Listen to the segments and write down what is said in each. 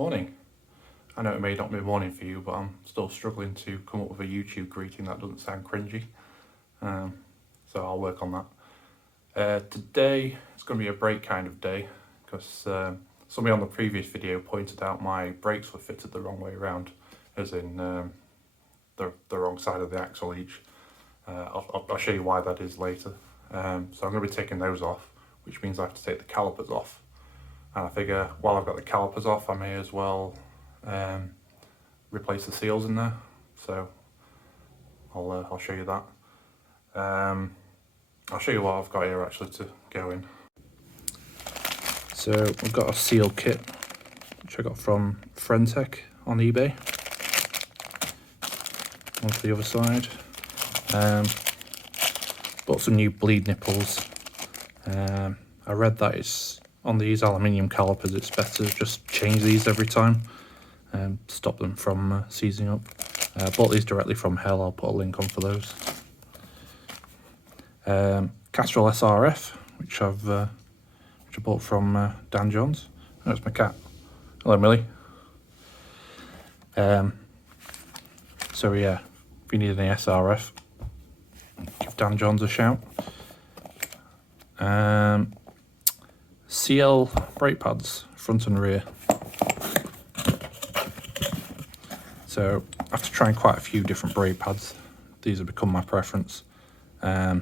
Morning. I know it may not be morning for you, but I'm still struggling to come up with a YouTube greeting that doesn't sound cringy. So I'll work on that. Today it's going to be a brake kind of day because somebody on the previous video pointed out my brakes were fitted the wrong way around, as in the wrong side of the axle each. I'll show you why that is later. So I'm going to be taking those off, which means I have to take the calipers off. And I figure while I've got the calipers off, I may as well replace the seals in there. So I'll show you that. I'll show you what I've got here actually to go in. So I've got a seal kit, which I got from Frentech on eBay. Onto the other side. Bought some new bleed nipples. I read that it's on these aluminium calipers, it's better to just change these every time and stop them from seizing up. I bought these directly from HEL, I'll put a link on for those. Castrol SRF, which I bought from Dan Johns. Oh, it's my cat. Hello, Millie. So yeah, if you need any SRF, give Dan Johns a shout. HEL brake pads, front and rear. So after trying quite a few different brake pads, these have become my preference. I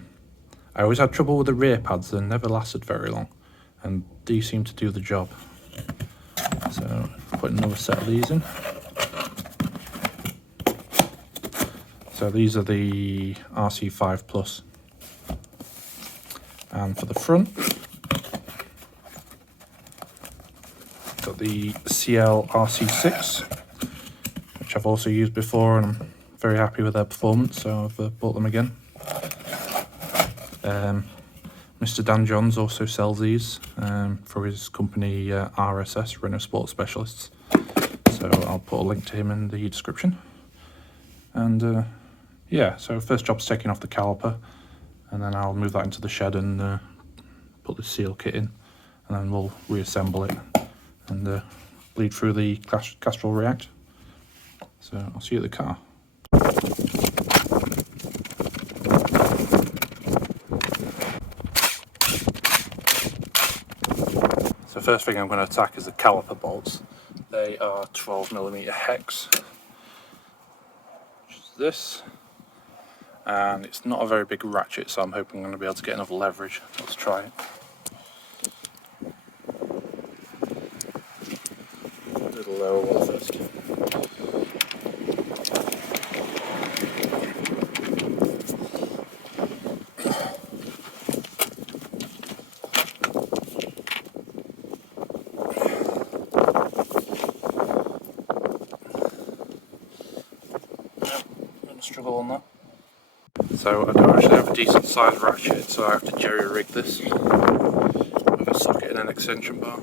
always had trouble with the rear pads, they never lasted very long, and these seem to do the job. So put another set of these in. So these are the RC5 Plus. And for the front, got the HEL RC6, which I've also used before and I'm very happy with their performance, so I've bought them again. Mr. Dan Johns also sells these for his company RSS, Renault Sport Specialists, so I'll put a link to him in the description. And yeah, so first job's taking off the caliper, and then I'll move that into the shed and put the seal kit in, and then we'll reassemble it and bleed through the Castrol React. So I'll see you at the car. So first thing I'm going to attack is the caliper bolts. They are 12mm hex, which is this. And it's not a very big ratchet, so I'm hoping I'm going to be able to get enough leverage. Let's try it. I'll do the lower one first. I'm going to struggle on that. So I don't actually have a decent sized ratchet, so I have to jerry rig this with a socket and an extension bar.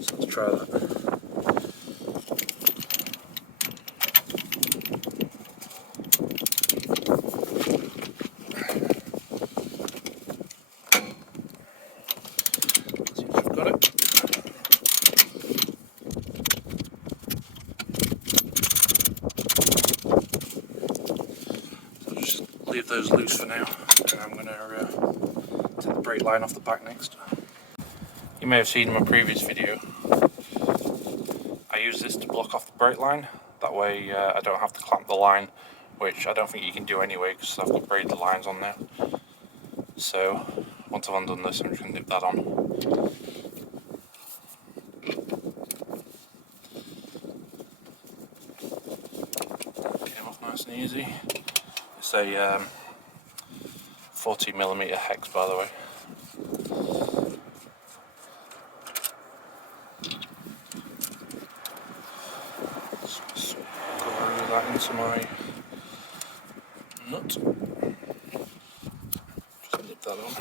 So let's try that. Seems we've got it. So I'll just leave those loose for now, and I'm going to take the brake line off the back next. You may have seen in my previous video, I use this to block off the brake line, that way I don't have to clamp the line, which I don't think you can do anyway because I've got braided lines on there. So once I've undone this, I'm just going to nip that on. Came off nice and easy. It's a 40mm hex, by the way. Screw that into my nut. Just nip that on.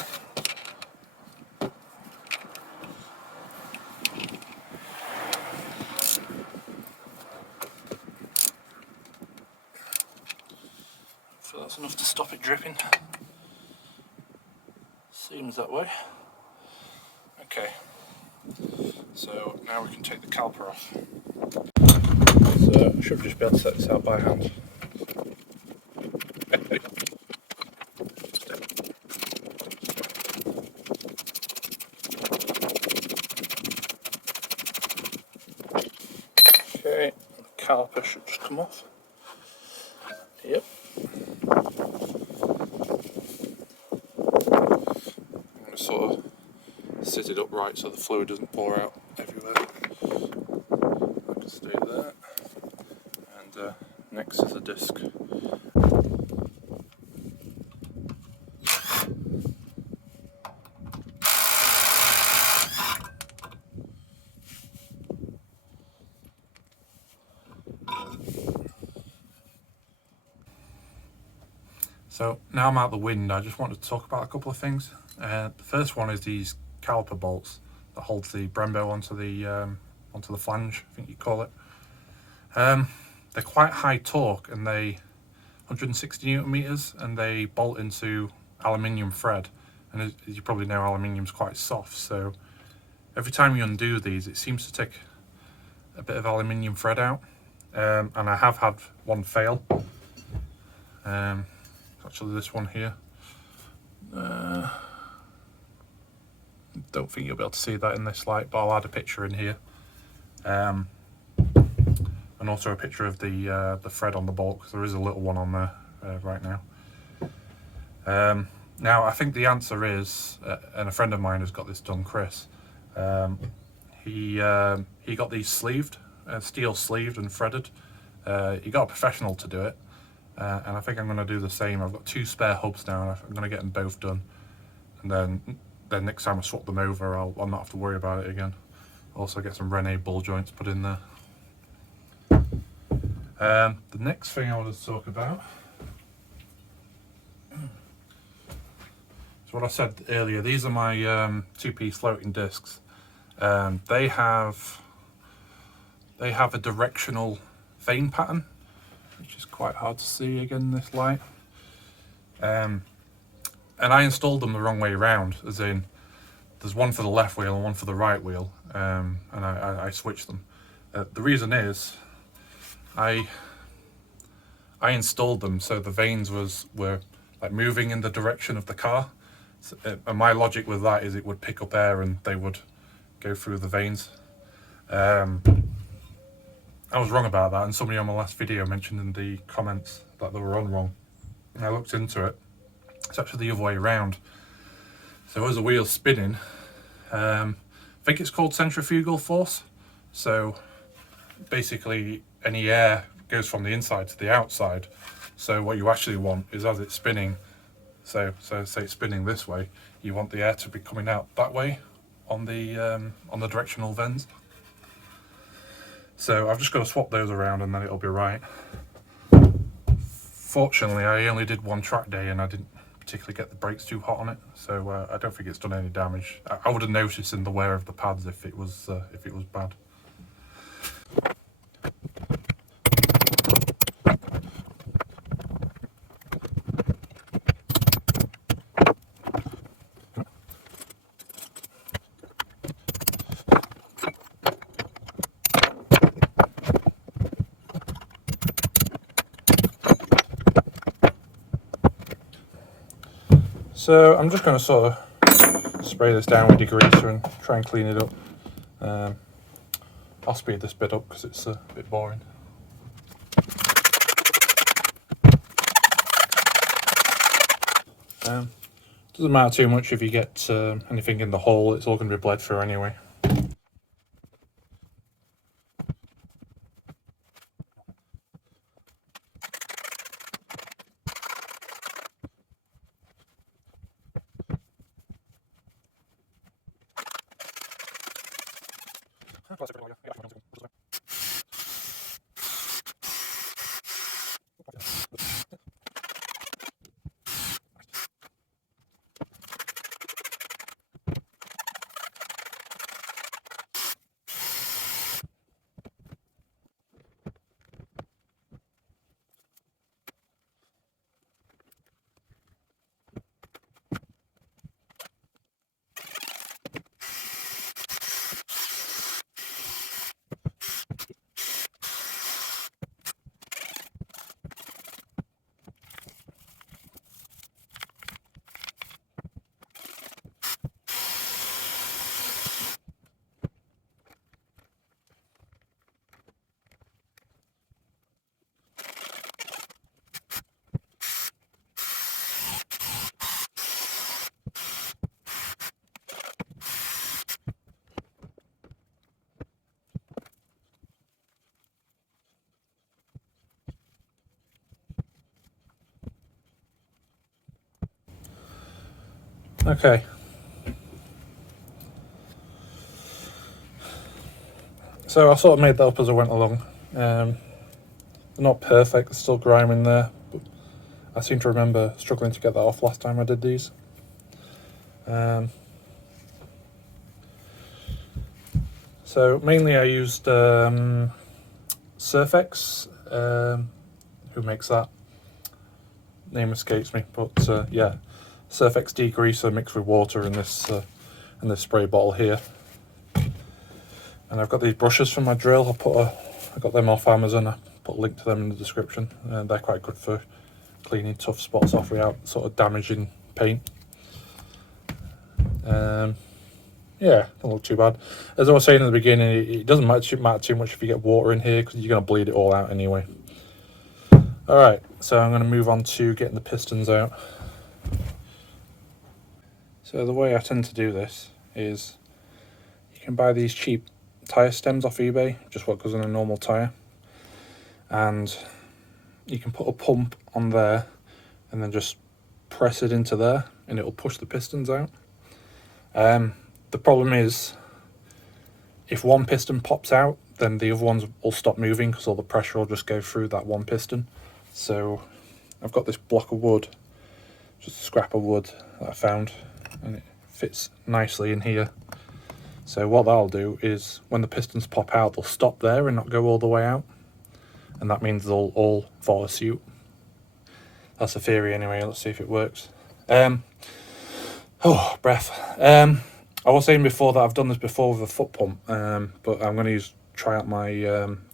So that's enough to stop it dripping. Seems that way. Okay, so now we can take the caliper off. so I should just be able to set this out by hand. Okay, the caliper should just come off. Yep. I'm going to sort of sit it upright so the fluid doesn't pour out everywhere. I can stay there. And next is the disc. So now I'm out of the wind, I just wanted to talk about a couple of things. The first one is these caliper bolts that holds the Brembo onto the flange, I think you call it. They're quite high torque, and they 160 newton meters, and they bolt into aluminium thread. And as you probably know, aluminium's quite soft, so every time you undo these, it seems to take a bit of aluminium thread out. And I have had one fail. Actually, this one here. Don't think you'll be able to see that in this light, but I'll add a picture in here. And also a picture of the thread on the bolt, because there is a little one on there right now. Now, I think the answer is, and a friend of mine has got this done, Chris. He got these sleeved, steel sleeved and threaded. He got a professional to do it, and I think I'm going to do the same. I've got 2 spare hubs now, and I'm going to get them both done. And then next time I swap them over, I'll not have to worry about it again. Also get some René ball joints put in there. The next thing I wanted to talk about is what I said earlier. These are my 2-piece floating discs. They have a directional vane pattern, which is quite hard to see again in this light. And I installed them the wrong way around, as in there's one for the left wheel and one for the right wheel, and I switched them. The reason is I installed them so the vanes were like moving in the direction of the car, so, and my logic with that is it would pick up air and they would go through the vanes. I was wrong about that, and somebody on my last video mentioned in the comments that they were on wrong. And I looked into it. It's actually the other way around. So as the wheel's spinning, I think it's called centrifugal force. So basically any air goes from the inside to the outside. So what you actually want is, as it's spinning, so say it's spinning this way, you want the air to be coming out that way on the directional vents. So I've just got to swap those around and then it'll be right. Fortunately, I only did one track day and I didn't particularly get the brakes too hot on it, so I don't think it's done any damage. I would have noticed in the wear of the pads if it was bad. So I'm just going to sort of spray this down with degreaser and try and clean it up. I'll speed this bit up because it's a bit boring. Doesn't matter too much if you get anything in the hole, it's all going to be bled through anyway. Okay. So I sort of made that up as I went along. They're not perfect, there's still grime in there, but I seem to remember struggling to get that off last time I did these. So mainly I used surfex. Who makes that? Name escapes me, but yeah, surfex degreaser mixed with water in this spray bottle here. And I've got these brushes for my drill. I got them off Amazon. I put a link to them in the description. They're quite good for cleaning tough spots off without sort of damaging paint. Yeah, don't look too bad. As I was saying in the beginning, it doesn't matter too much if you get water in here because you're going to bleed it all out anyway. Alright, so I'm going to move on to getting the pistons out. So the way I tend to do this is you can buy these cheap tyre stems off eBay, just what goes in a normal tyre. And you can put a pump on there and then just press it into there and it will push the pistons out. The problem is if one piston pops out, then the other ones will stop moving because all the pressure will just go through that one piston. So I've got this block of wood, just a scrap of wood that I found, and it fits nicely in here. So what that'll do is when the pistons pop out, they'll stop there and not go all the way out, and that means they'll all follow suit. That's the theory anyway. Let's see if it works. Oh, breath. I was saying before that I've done this before with a foot pump, but I'm going to try out my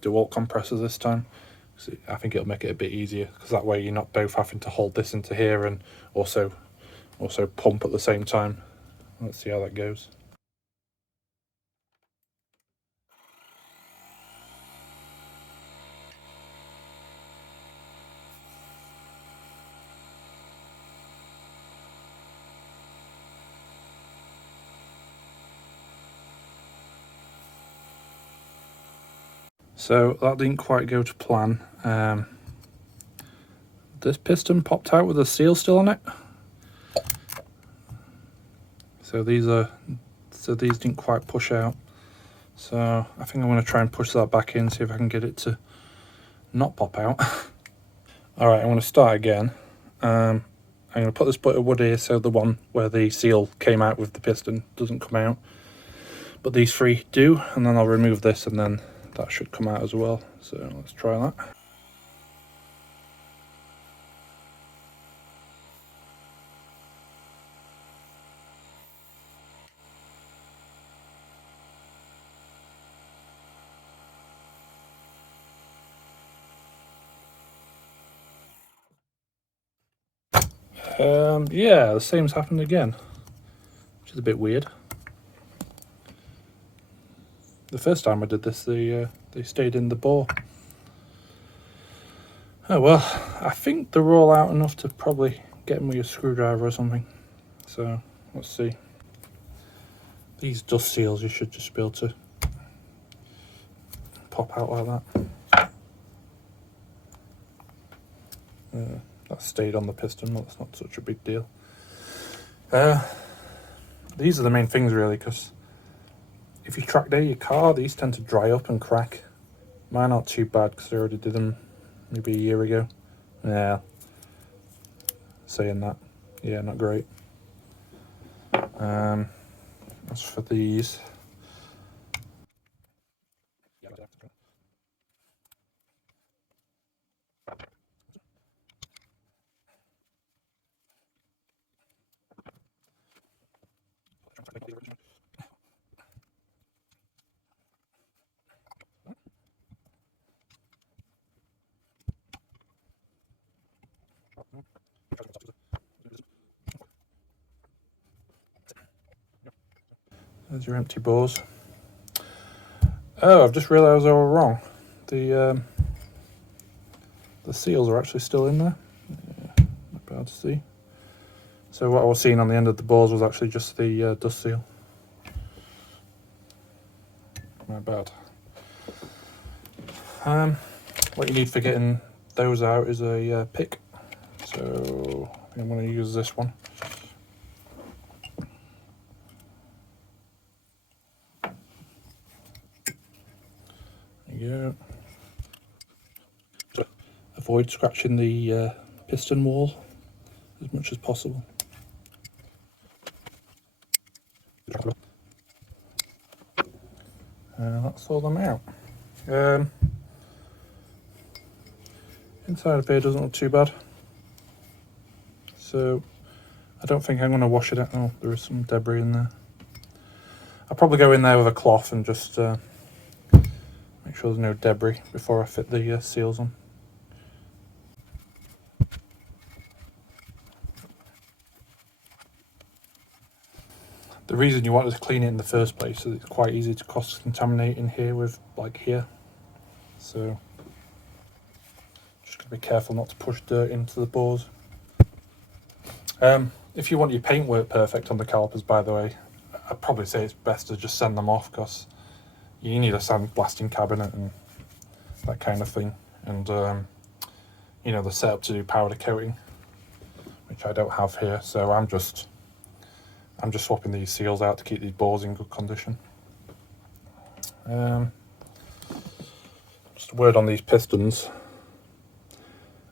DeWalt compressor this time. I think it'll make it a bit easier because that way you're not both having to hold this into here and also pump at the same time. Let's see how that goes. So that didn't quite go to plan. This piston popped out with the seal still on it. So these didn't quite push out. So I think I'm going to try and push that back in, see if I can get it to not pop out. Alright, I'm going to start again. I'm going to put this bit of wood here so the one where the seal came out with the piston doesn't come out. But these three do, and then I'll remove this and then that should come out as well. So let's try that. Yeah, the same's happened again, which is a bit weird. The first time I did this, they stayed in the bore. Oh well, I think they're all out enough to probably get them with a screwdriver or something. So let's see. These dust seals you should just be able to pop out like that. That stayed on the piston, well, that's not such a big deal. These are the main things really, because if you track day your car, these tend to dry up and crack. Mine aren't too bad because I already did them maybe a year ago. Yeah, saying that, yeah, not great. As for these, there's your empty bores. Oh, I've just realised I was wrong. The seals are actually still in there. Yeah, not bad to see. So what I was seeing on the end of the bores was actually just the dust seal. My bad. What you need for getting those out is a pick. So I think I'm going to use this one. you go. To avoid scratching the piston wall as much as possible. That's all them out. Inside of here doesn't look too bad, so I don't think I'm going to wash it out. Oh, there is some debris in there. I'll probably go in there with a cloth and just make sure there's no debris before I fit the seals on. The reason you want to clean it in the first place is it's quite easy to cross-contaminate in here with, like here. So, just got to be careful not to push dirt into the bores. If you want your paintwork perfect on the calipers, by the way, I'd probably say it's best to just send them off, because you need a sandblasting cabinet and that kind of thing. And, you know, the setup to do powder coating, which I don't have here, so I'm just swapping these seals out to keep these bores in good condition. Just a word on these pistons.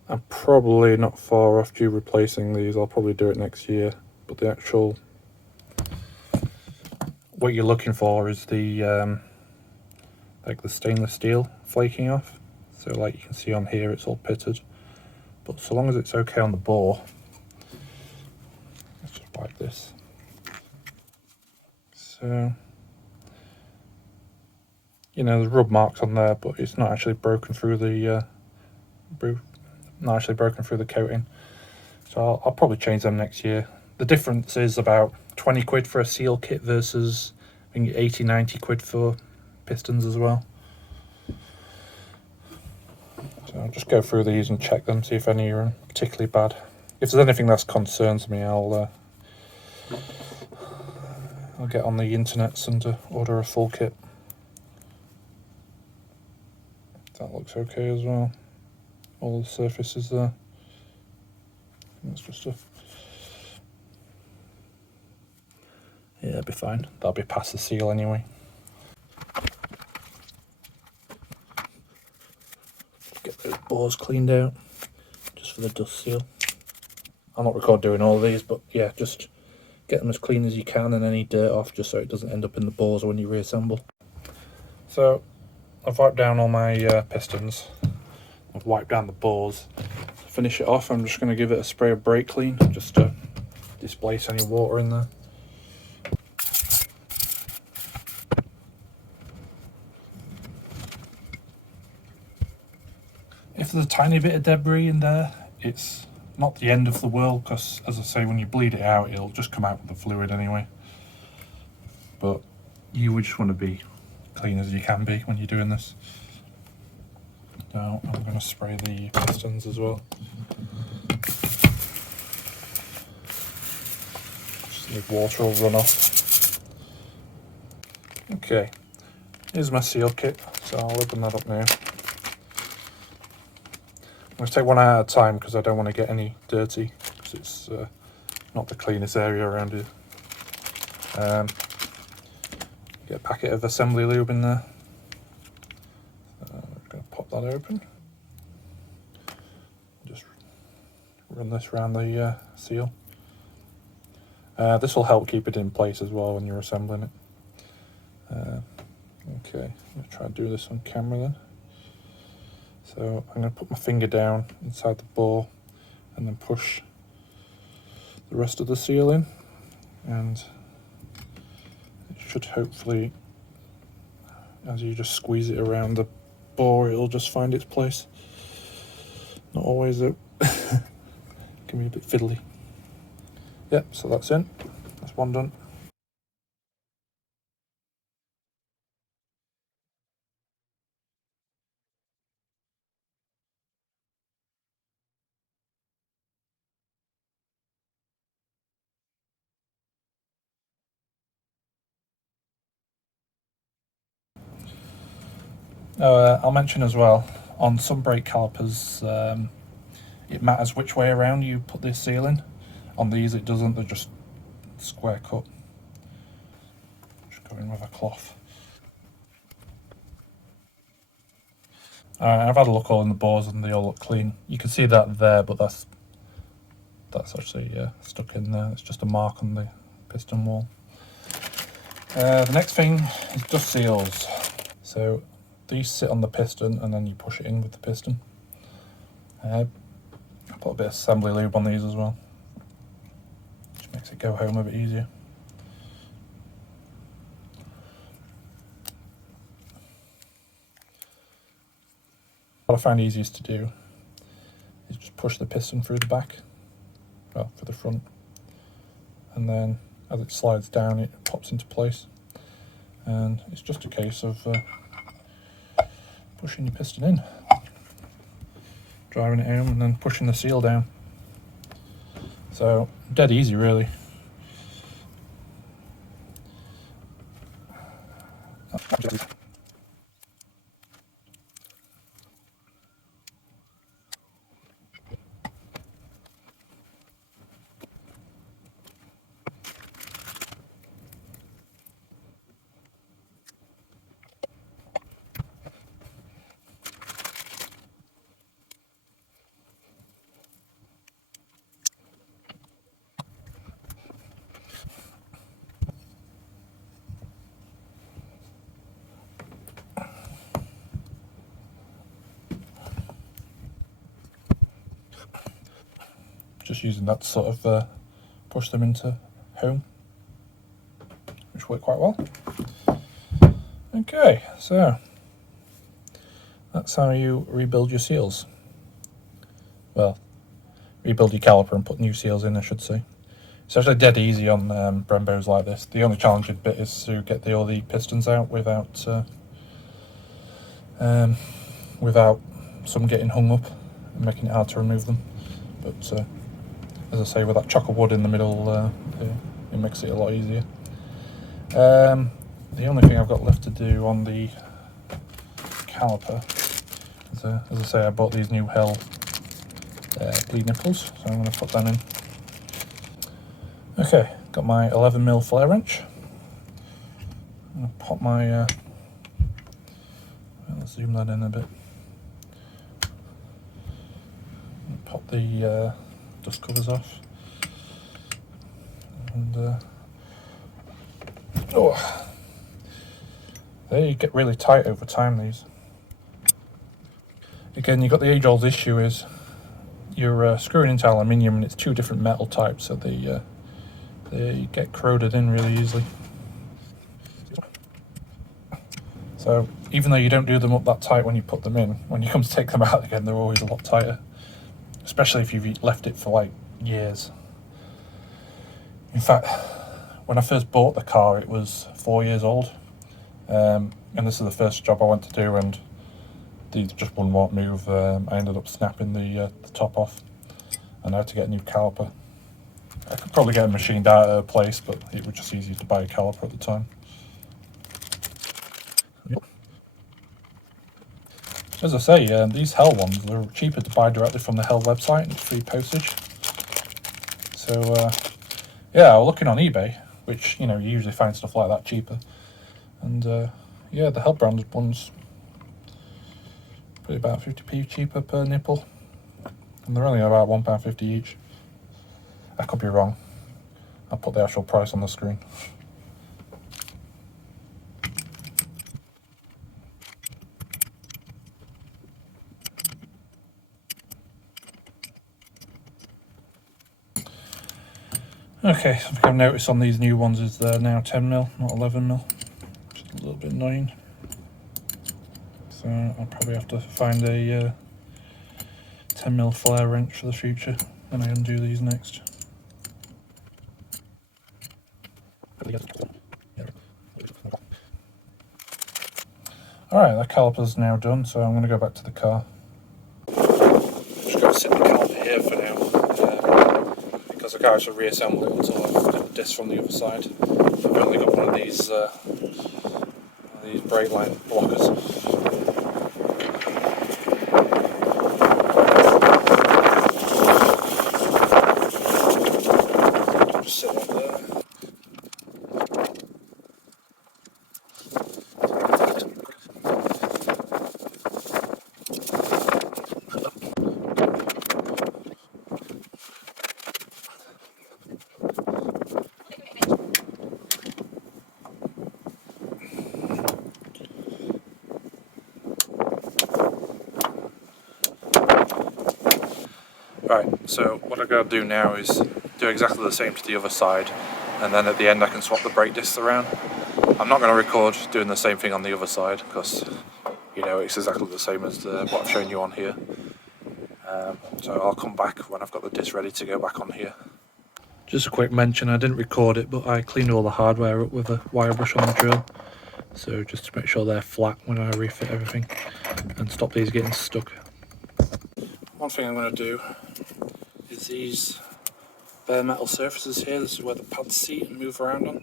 I'm probably not far off due replacing these. I'll probably do it next year. But the actual, what you're looking for is the like the stainless steel flaking off. So like you can see on here, it's all pitted. But so long as it's okay on the bore, it's just like this. So, you know, there's rub marks on there, but it's not actually broken through the coating. So I'll probably change them next year. The difference is about 20 quid for a seal kit versus I think 80-90 quid for pistons as well. So I'll just go through these and check them, see if any are particularly bad. If there's anything that concerns me, I'll get on the internet and order a full kit. That looks okay as well. All the surfaces there. That's just yeah, it'll be fine. That'll be past the seal anyway. Get those bores cleaned out, just for the dust seal. I'll not record doing all of these, but yeah, just get them as clean as you can and any dirt off, just so it doesn't end up in the bores when you reassemble. So I've wiped down all my pistons. I've wiped down the bores. To finish it off, I'm just going to give it a spray of brake clean, just to displace any water in there. If there's a tiny bit of debris in there, it's not the end of the world, because as I say, when you bleed it out, it'll just come out with the fluid anyway. But you would just want to be clean as you can be when you're doing this. Now I'm going to spray the pistons as well. Just the water will run off. Okay, here's my seal kit, so I'll open that up now. I'm going to take one out at a time because I don't want to get any dirty, because it's not the cleanest area around here. Get a packet of assembly lube in there. I'm going to pop that open. Just run this around the seal. This will help keep it in place as well when you're assembling it. Okay, I'm going to try and do this on camera then. So I'm going to put my finger down inside the bore and then push the rest of the seal in, and it should hopefully, as you just squeeze it around the bore, it'll just find its place. Not always though. Can be a bit fiddly. Yep, so that's in. That's one done. I'll mention as well, on some brake calipers, it matters which way around you put this seal in. On these it doesn't, they're just square cut. Just go in with a cloth. I've had a look all in the bores and they all look clean. You can see that there, but that's actually stuck in there. It's just a mark on the piston wall. The next thing is dust seals. So these sit on the piston and then you push it in with the piston. I put a bit of assembly lube on these as well. Just makes it go home a bit easier. What I find easiest to do is just push the piston through the back, well, for the front, and then as it slides down it pops into place, and it's just a case of pushing your piston in, driving it home and then pushing the seal down. So dead easy really. Just using that to sort of push them into home, which worked quite well. Okay, so that's how you rebuild your seals. Well, rebuild your caliper and put new seals in, I should say. It's actually dead easy on Brembos like this. The only challenging bit is to get all the pistons out without some getting hung up and making it hard to remove them. But as I say, with that chock of wood in the middle, it makes it a lot easier. The only thing I've got left to do on the caliper is, as I say, I bought these new HEL Bleed Nipples, so I'm going to put them in. Okay, got my 11mm flare wrench. I'm going to pop my, let's zoom that in a bit. Pop the dust covers off, and they get really tight over time, these. Again, you've got the age-old issue is you're screwing into aluminium and it's two different metal types, so they get corroded in really easily. So even though you don't do them up that tight when you put them in, when you come to take them out again, they're always a lot tighter. Especially if you've left it for like years. In fact, when I first bought the car, it was 4 years old, and this is the first job I went to do, and these just wouldn't move. I ended up snapping the top off, and I had to get a new caliper. I could probably get a machined out at a place, but it was just easier to buy a caliper at the time. As I say, these HEL ones, they're cheaper to buy directly from the HEL website, and it's free postage. So, yeah, I was looking on eBay, which, you know, you usually find stuff like that cheaper. And, yeah, the HEL branded ones, probably about 50p cheaper per nipple. And they're only about £1.50 each. I could be wrong. I'll put the actual price on the screen. Okay, something I've noticed on these new ones is they're now 10mm, not 11mm, which is a little bit annoying. So I'll probably have to find a 10mm flare wrench for the future when I undo these next. Alright, that caliper's now done, so I'm going to go back to the car. Just going to sit the caliper here for now. Because the guys will reassemble it until I've done the disc from the other side. I've only got one of these brake line blockers. Just sit up there. Right, so what I've got to do now is do exactly the same to the other side, and then at the end I can swap the brake discs around. I'm not going to record doing the same thing on the other side because, you know, it's exactly the same as what I've shown you on here. So I'll come back when I've got the disc ready to go back on here. Just a quick mention, I didn't record it, but I cleaned all the hardware up with a wire brush on the drill. So just to make sure they're flat when I refit everything and stop these getting stuck. One thing I'm going to do is these bare metal surfaces here. This is where the pads seat and move around on.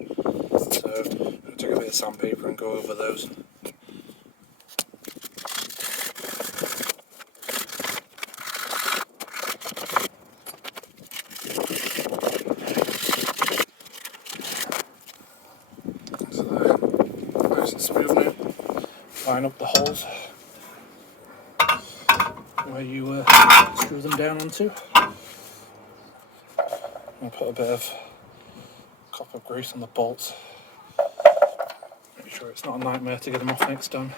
So I'm going to take a bit of sandpaper and go over those. So they're nice and smooth now. Line up the holes where you screw them down onto. I'll put a bit of copper grease on the bolts. Make sure it's not a nightmare to get them off next time.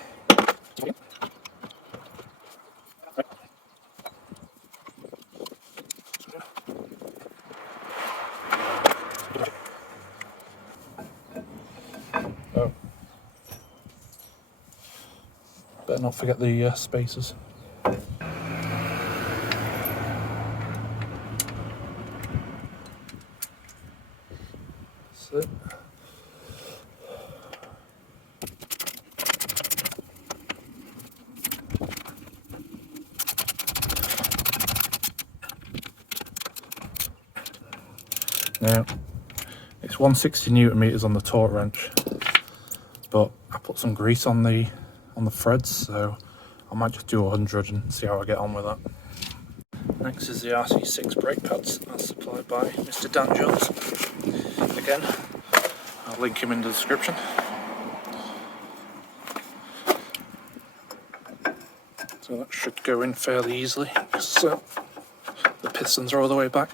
Oh. Better not forget the spacers. That's it. Now, it's 160 Newton meters on the torque wrench, but I put some grease on the threads, so I might just do 100 and see how I get on with that. Next is the RC6 brake pads, as supplied by Mr. Dan Jones. Again, I'll link him in the description. So that should go in fairly easily, because the pistons are all the way back.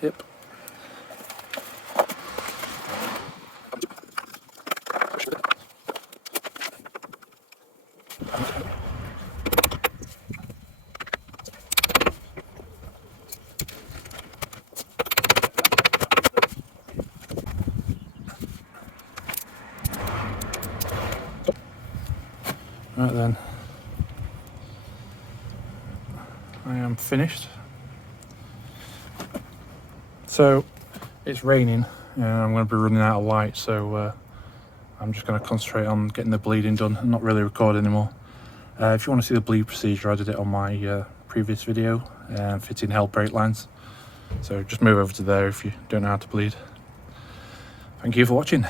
Yep. Right then, I am finished. So it's raining and I'm going to be running out of light, so I'm just going to concentrate on getting the bleeding done and not really record anymore. If you want to see the bleed procedure, I did it on my previous video, fitting HEL brake lines. So just move over to there if you don't know how to bleed. Thank you for watching.